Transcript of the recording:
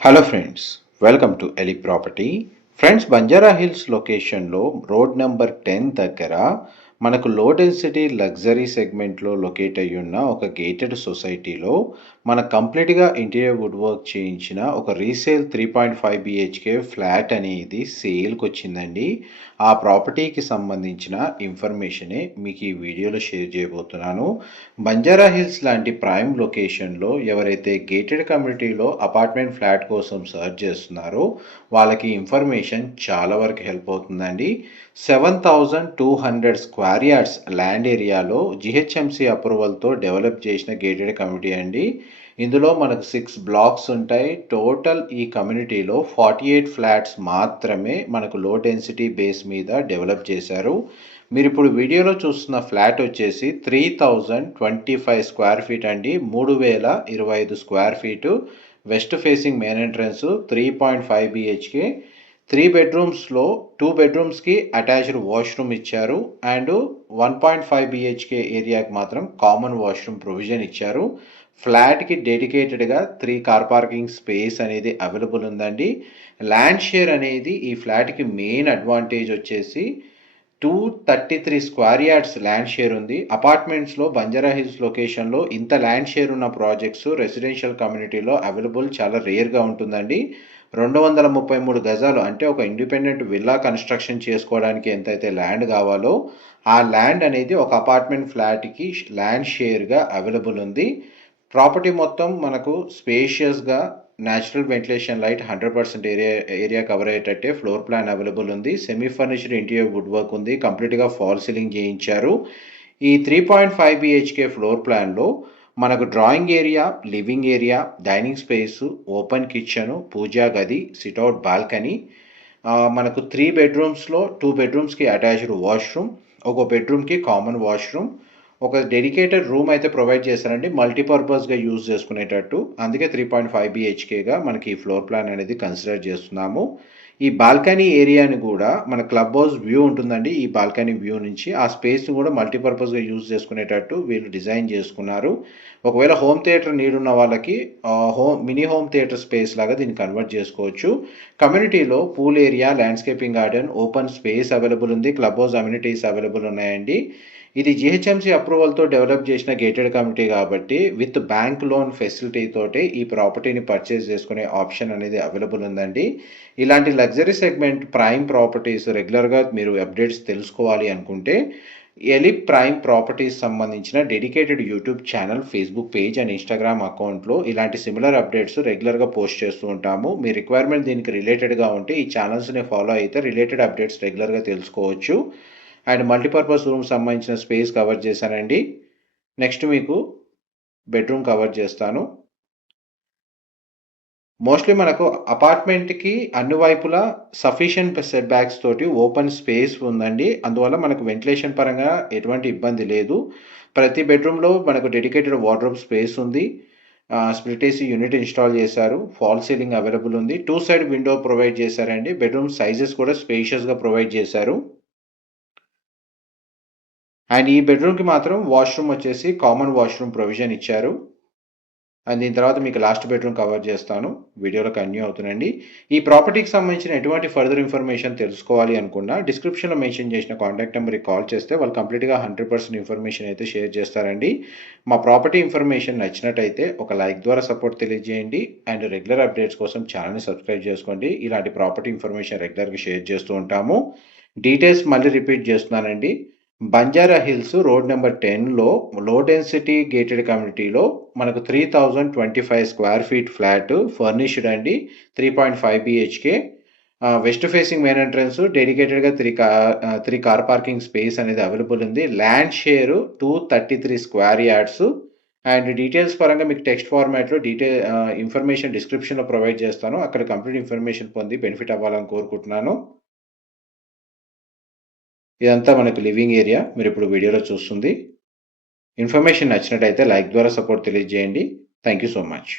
Hello friends, welcome to Eli property. Friends, Banjara Hills లొకేషన్లో road number 10 దగ్గర మనకు low density luxury సెగ్మెంట్లో locate అయ్యి ఉన్న ఒక గేటెడ్ సొసైటీలో మన కంప్లీట్గా ఇంటీరియర్ వుడ్ వర్క్ చేయించిన ఒక రీసేల్ 3.5 బిహెచ్కే ఫ్లాట్ అనేది సేల్కి వచ్చిందండి. ఆ ప్రాపర్టీకి సంబంధించిన ఇన్ఫర్మేషనే మీకు ఈ వీడియోలో షేర్ చేయబోతున్నాను. బంజారా హిల్స్ లాంటి ప్రైమ్ లొకేషన్లో ఎవరైతే గేటెడ్ కమ్యూనిటీలో అపార్ట్మెంట్ ఫ్లాట్ కోసం సర్చ్ చేస్తున్నారో వాళ్ళకి ఇన్ఫర్మేషన్ చాలా వరకు హెల్ప్ అవుతుందండి. 7,200 స్క్వేర్ యార్డ్స్ ల్యాండ్ ఏరియాలో జిహెచ్ఎంసి అప్రూవల్తో డెవలప్ చేసిన గేటెడ్ కమ్యూనిటీ అండి. ఇందులో మనకు 6 బ్లాక్స్ ఉంటాయి. టోటల్ ఈ కమ్యూనిటీలో 48 ఫ్లాట్స్ మాత్రమే మనకు లో డెన్సిటీ బేస్ మీద డెవలప్ చేశారు. మీరు ఇప్పుడు వీడియోలో చూస్తున్న ఫ్లాట్ వచ్చేసి 3,025 స్క్వేర్ ఫీట్ అండి. 3,025 square feet, west facing main entrance, 3.5 BHK, 3 బెడ్రూమ్స్లో 2 బెడ్రూమ్స్కి అటాచ్డ్ వాష్రూమ్ ఇచ్చారు అండ్ 1.5 బిహెచ్కే ఏరియాకి మాత్రం కామన్ వాష్రూమ్ ప్రొవిజన్ ఇచ్చారు. ఫ్లాట్కి డెడికేటెడ్గా 3 కార్ పార్కింగ్ స్పేస్ అనేది అవైలబుల్ ఉందండి. ల్యాండ్ షేర్ అనేది ఈ ఫ్లాట్కి మెయిన్ అడ్వాంటేజ్ వచ్చేసి 233 స్క్వేర్ యార్డ్స్ ల్యాండ్ షేర్ ఉంది. అపార్ట్మెంట్స్లో బంజారా హిల్స్ లొకేషన్లో ఇంత ల్యాండ్ షేర్ ఉన్న ప్రాజెక్ట్స్ రెసిడెన్షియల్ కమ్యూనిటీలో అవైలబుల్ చాలా రేర్గా ఉంటుందండి. 233 గజాలు అంటే ఒక ఇండిపెండెంట్ విల్లా కన్స్ట్రక్షన్ చేసుకోవడానికి ఎంతైతే ల్యాండ్ కావాలో ఆ ల్యాండ్ అనేది ఒక అపార్ట్మెంట్ ఫ్లాట్కి ల్యాండ్ షేర్గా అవైలబుల్ ఉంది. ప్రాపర్టీ మొత్తం మనకు స్పేషియస్గా natural ventilation light 100% area cover అయ్యేటట్టే ఫ్లోర్ ప్లాన్ అవైలబుల్ ఉంది. Semi furnished interior wood work ఉంది. కంప్లీట్గా ఫాల్ సీలింగ్ చేయించారు. ఈ 3.5 బిహెచ్కే ఫ్లోర్ ప్లాన్లో మనకు drawing area, living area, dining space, open kitchen, పూజా గది, సిట్అవుట్ బాల్కనీ, మనకు 3 బెడ్రూమ్స్లో 2 బెడ్రూమ్స్కి అటాచ్డ్ వాష్రూమ్, ఒక బెడ్రూమ్కి కామన్ వాష్రూమ్, ఒక డెడికేటెడ్ రూమ్ అయితే ప్రొవైడ్ చేశారండి మల్టీపర్పస్గా యూజ్ చేసుకునేటట్టు. అందుకే 3.5 బిహెచ్కేగా మనకి ఈ ఫ్లోర్ ప్లాన్ అనేది కన్సిడర్ చేస్తున్నాము. ఈ బాల్కనీ ఏరియాని కూడా మన క్లబ్ హౌస్ వ్యూ ఉంటుందండి. ఈ బాల్కనీ వ్యూ నుంచి ఆ స్పేస్ని కూడా మల్టీపర్పస్గా యూజ్ చేసుకునేటట్టు వీళ్ళు డిజైన్ చేసుకున్నారు. ఒకవేళ హోమ్ థియేటర్ నీడ్ ఉన్న వాళ్ళకి మినీ హోమ్ థియేటర్ స్పేస్ లాగా దీన్ని కన్వర్ట్ చేసుకోవచ్చు. కమ్యూనిటీలో pool area, landscaping garden, open space available ఉంది. క్లబ్ హౌస్ అమ్యూనిటీస్ అవైలబుల్ ఉన్నాయండి. ఇది జిహెచ్ఎంసి అప్రూవల్తో డెవలప్ చేసిన గేటెడ్ కమ్యూనిటీ కాబట్టి విత్ బ్యాంక్ లోన్ ఫెసిలిటీ తోటి ఈ ప్రాపర్టీని పర్చేస్ చేసుకునే ఆప్షన్ అనేది అవైలబుల్ ఉందండి. ఇలాంటి లగ్జరీ సెగ్మెంట్ ప్రైమ్ ప్రాపర్టీస్ రెగ్యులర్గా మీరు అప్డేట్స్ తెలుసుకోవాలి అనుకుంటే ఎలి ప్రైమ్ ప్రాపర్టీస్ సంబంధించిన dedicated YouTube channel, Facebook page and Instagram అకౌంట్లో ఇలాంటి సిమిలర్ అప్డేట్స్ రెగ్యులర్గా పోస్ట్ చేస్తూ ఉంటాము. మీ రిక్వైర్మెంట్ దీనికి రిలేటెడ్గా ఉంటే ఈ ఛానల్స్ని ఫాలో అయితే రిలేటెడ్ అప్డేట్స్ రెగ్యులర్గా తెలుసుకోవచ్చు. అండ్ మల్టీపర్పస్ రూమ్ సంబంధించిన స్పేస్ కవర్ చేశానండి. నెక్స్ట్ మీకు బెడ్రూమ్ కవర్ చేస్తాను. మోస్ట్లీ మనకు అపార్ట్మెంట్కి అన్ని వైపులా సఫిషియంట్ సెట్ బ్యాక్స్ తోటి ఓపెన్ స్పేస్ ఉందండి. అందువల్ల మనకు వెంటిలేషన్ పరంగా ఎటువంటి ఇబ్బంది లేదు. ప్రతి బెడ్రూమ్లో మనకు డెడికేటెడ్ వార్డ్రోబ్ స్పేస్ ఉంది. స్ప్లిట్ ఏసీ యూనిట్ ఇన్స్టాల్ చేశారు. ఫాల్ సీలింగ్ అవైలబుల్ ఉంది. 2 సైడ్ విండో ప్రొవైడ్ చేశారండి. బెడ్రూమ్ సైజెస్ కూడా స్పేషియస్గా ప్రొవైడ్ చేశారు. అండ్ ఈ బెడ్రూమ్కి మాత్రం వాష్రూమ్ వచ్చేసి కామన్ వాష్రూమ్ ప్రొవిజన్ ఇచ్చారు. అండ్ దీని తర్వాత మీకు లాస్ట్ బెడ్రూమ్ కవర్ చేస్తాను. వీడియోలో కంటిన్యూ అవుతుందండి. ఈ ప్రాపర్టీకి సంబంధించిన ఎటువంటి ఫర్దర్ ఇన్ఫర్మేషన్ తెలుసుకోవాలి అనుకున్నా డిస్క్రిప్షన్లో మెన్షన్ చేసిన కాంటాక్ట్ నెంబర్కి కాల్ చేస్తే వాళ్ళు కంప్లీట్గా 100% ఇన్ఫర్మేషన్ అయితే షేర్ చేస్తారండి. మా ప్రాపర్టీ ఇన్ఫర్మేషన్ నచ్చినట్టయితే ఒక లైక్ ద్వారా సపోర్ట్ తెలియజేయండి. అండ్ రెగ్యులర్ అప్డేట్స్ కోసం ఛానల్ని సబ్స్క్రైబ్ చేసుకోండి. ఇలాంటి ప్రాపర్టీ ఇన్ఫర్మేషన్ రెగ్యులర్గా షేర్ చేస్తూ ఉంటాము. డీటెయిల్స్ మళ్ళీ రిపీట్ చేస్తున్నానండి. బంజారా హిల్స్ రోడ్ నెంబర్ 10లో లో డెన్సిటీ గేటెడ్ కమ్యూనిటీలో మనకు 3,025 స్క్వేర్ ఫీట్ ఫ్లాట్ ఫర్నిష్డ్ అండి. 3.5 BHK, west facing main entrance, డెడికేటెడ్గా 3 కార్ పార్కింగ్ స్పేస్ అనేది అవైలబుల్ ఉంది. Land share 233 square yards. And details పరంగా మీకు టెక్స్ట్ ఫార్మాట్లో ఇన్ఫర్మేషన్ డిస్క్రిప్షన్లో ప్రొవైడ్ చేస్తాను. అక్కడ కంప్లీట్ ఇన్ఫర్మేషన్ పొంది బెనిఫిట్ అవ్వాలని కోరుకుంటున్నాను. ఇదంతా మనకు లివింగ్ ఏరియా మీరు ఇప్పుడు వీడియోలో చూస్తుంది. ఇన్ఫర్మేషన్ నచ్చినట్టయితే లైక్ ద్వారా సపోర్ట్ తెలియజేయండి. Thank you so much.